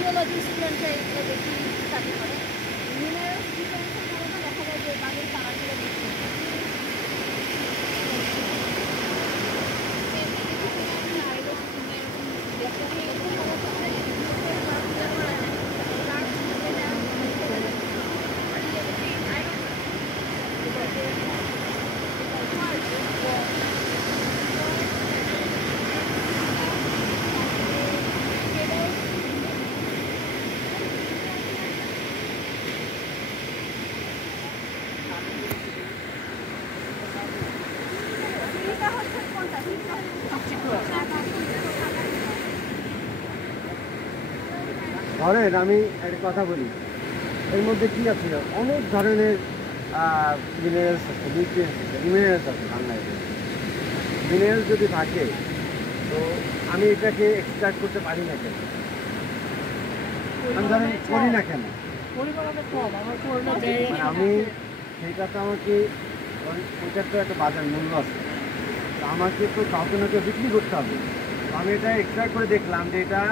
Geology স্টুডেন্টরা এগুলো বেশি স্টাডি করে। মিনারেল ডিফারেন্সের কারণে দেখা যায় যে বালুর কালারগুলো বেশি। ধরেন আমি একটা কথা বলি, এর মধ্যে কি আছে অনেক ধরনের মিনারেলস আছে, নিউট্রিয়েন্টস আছে, মিনারেলস আছে বাংলাদেশে। মিনারেলস যদি থাকে তো আমি এটাকে এক্সট্রাক্ট করতে পারি না কেন? আমি ধরেন করি না কেন? মানে আমি সেটা তো আমাকে ওইটার তো একটা বাজার মূল্য আছে, তো আমাকে তো কাউকে না কেউ বিক্রি করতে হবে। তো আমি এটা এক্সট্রাক্ট করে দেখলাম যে এটা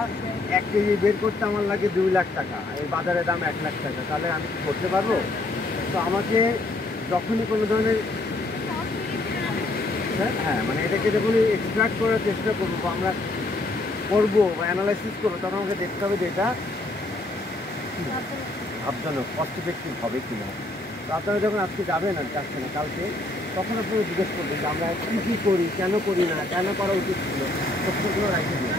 1 কেজি বের করতে আমার লাগে 2 লাখ টাকা, এই বাজারের দাম 1 লাখ টাকা, তাহলে আমি কি করতে পারবো? তো আমাকে যখনই কোনো ধরনের হ্যাঁ মানে এটাকে যখনই এক্সট্রাক্ট করার চেষ্টা করবো বা আমরা করবো বা অ্যানালাইসিস করবো, তখন আমাকে দেখতে হবে যে এটা লাভজনক, কস্ট ইফেক্টিভ হবে কিনা। তো আপনারা যখন আজকে যাবেন আর যাচ্ছে না কালকে, তখন আপনারা জিজ্ঞেস করবেন যে আমরা কী কী করি, কেন করি না, কেন করা উচিত ছিল, প্রশ্নগুলো রাখতে দিন।